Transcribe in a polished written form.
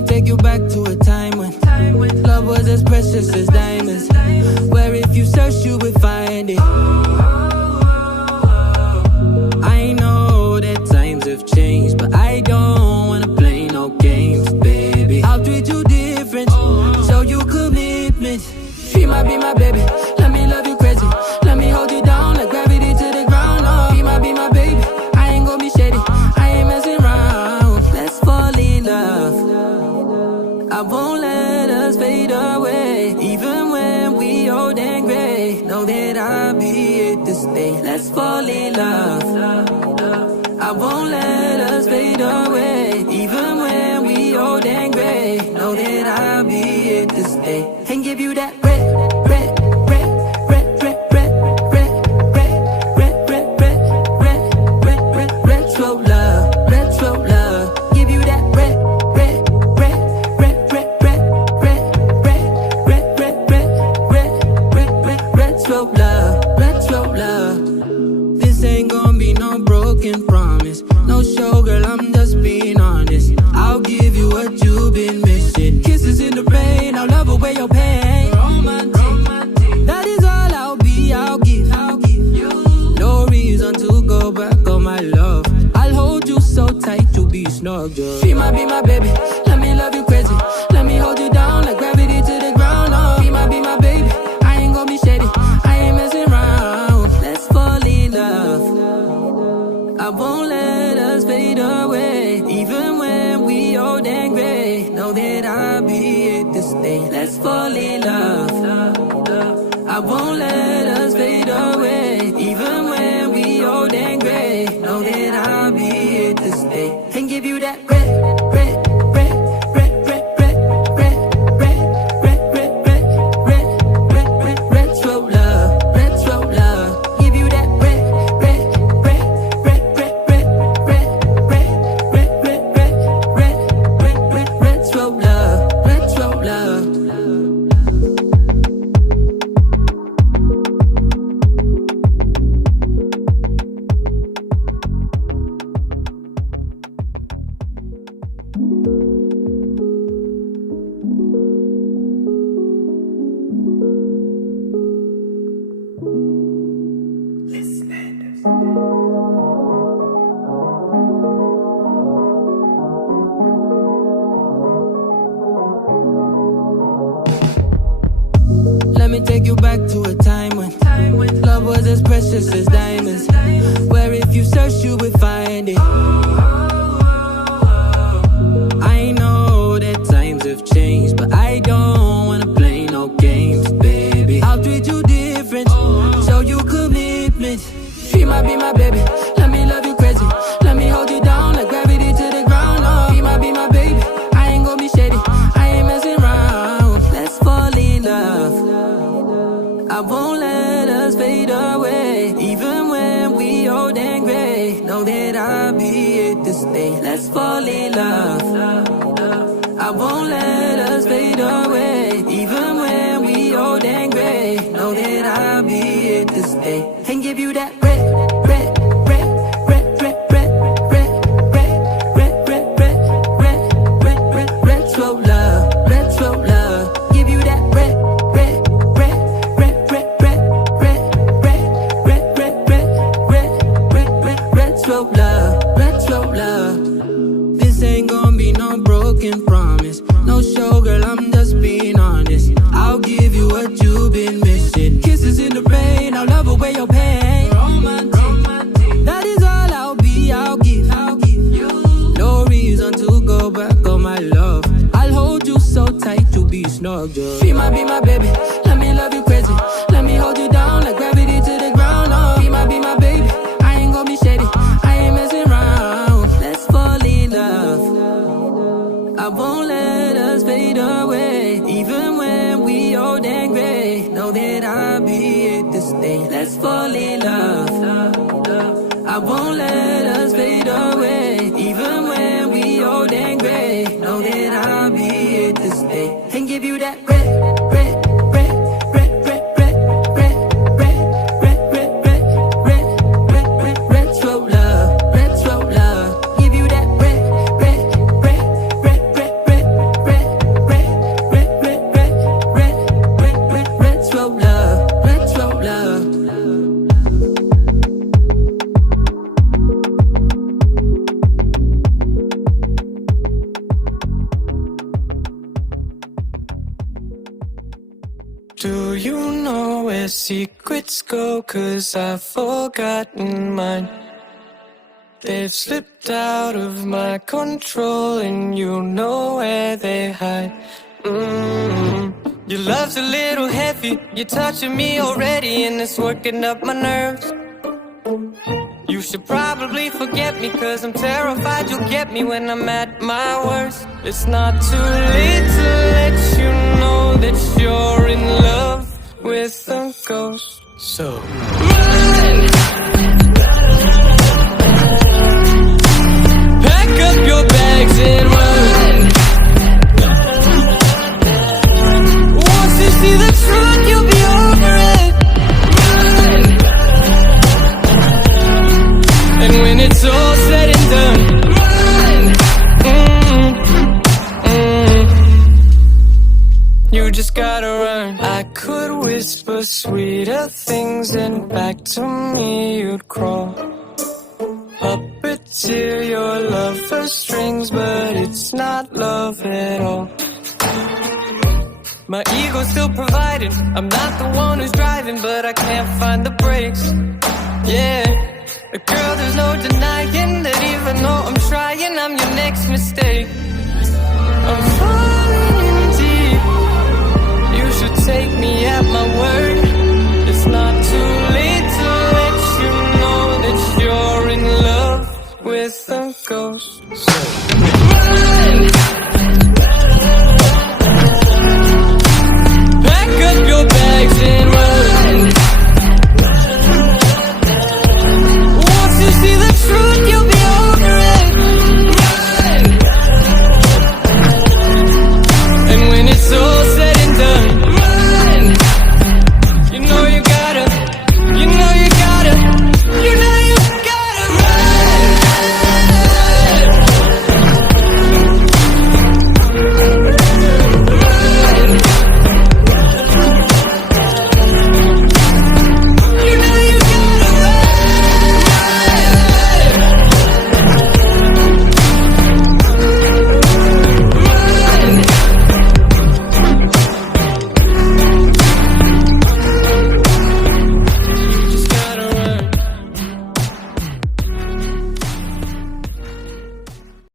me take you back to a time when love was as precious as diamonds, where if you search you would find it. I know that times have changed, but I don't wanna play no games, baby. I'll treat you different, show you commitment. She might be my baby, let me love you crazy. Let me hold you down like gravity to the ground. Oh, be my baby, I ain't gonna be shady, I ain't messing around. Let's fall in love, I won't let us fade away. Even when we old and gray, know that I'll be here to stay. Let's fall in love, I won't let us fade away. Even when we old and gray, know that I'll be here to stay. And give you that red, red, red, red, red, red, red, red, red, red, red, red, red, red, retro love, retro love. Give you that red, red, red, red, red, red, red, red, red, red, red, red, red, red, retro love, retro love. This ain't gonna be no broken promise, no show, girl, I'm just being honest. I'll give you what you've been missing. Kisses in the rain, I'll love away your pain. Romantic, that is all I'll be, I'll give you. No reason to go back on my love. I'll hold you so tight, you'll be snug, girl. She might be my baby, let me love you crazy. Let me hold you down like gravity to the ground. Oh, be my baby, I ain't gonna be shady, I ain't messing around. Let's fall in love, I won't let us fade away. Even when we old and gray, know that I'll be here to stay. Let's fall in love, I won't let us fade away. Even when we old and gray, know that I'll be here to stay. And give you that red, red, red, red, red, red, red, red, red, red, red, red, red, red, retro love, retro love. Give you that red, red, red, red, red, red, red, red, red, red, red, red, red, red, retro love, retro love. Let me take you back to a time when love was as precious as diamonds, where if you search you would find it. I know that times have changed, but I don't wanna play no games, baby. I'll treat you different, show you commitment. She might be my baby, let me love you crazy. Let me hold you down like gravity to the ground. Oh, be my baby, I ain't gonna be shady, I ain't messing around. Let's fall in love, I won't let us fade away. Even when we old and gray, know that I'll be here to stay. Let's fall in love, I won't let us fade away. Even when we old and gray, know that I'll be here to stay. And give you that red, red, red, red, red, red, red, red, red, red, red, red, red, red, retro love, retro love. Give you that red, red, red, red, red, red, red, red, red, red, red, red, red, red, retro love, retro love. This ain't gonna be no broken promise, no show, girl, I'm just being honest. I'll give you what you've been missing. Kisses in the rain, I'll love away your pain. Romantic, that is all I'll be, I'll give you. No reason to go back on my love. I'll hold you so tight, you'll be snug, girl. She might be my baby, let me love you crazy. Let me hold you down like gravity to the ground. Oh, be my baby, I ain't gonna be shady, I ain't messing around. Let's fall in love, I won't let us fade away. Even when we old and gray, know that I'll be here to stay. Let's fall in love, I won't let us fade away. Even when we old and gray, know that I'll be here to stay. And give you that red, red, red, red, red, red, red, red, red, red, red, red, red, red, retro love, retro love. Give you that red, red, red, red, red, red, Do you know where secrets go? 'Cause I've forgotten mine. They've slipped out of my control, and you know where they hide. Your love's a little heavy, you're touching me already, and it's working up my nerves. You should probably forget me, 'cause I'm terrified you'll get me when I'm at my worst. It's not too late to let you know that you're in love with a ghost. So run! Pack up your bags and run. Once you see the truth, you'll be over it. Run. And when it's all said and done, run. You just gotta run. I could whisper sweeter things, and back to me you'd crawl. Puppeteer your love for strings, but it's not love at all. My ego's still providing, I'm not the one who's driving, but I can't find the brakes. Yeah, girl, there's no denying that even though I'm trying, I'm your next mistake.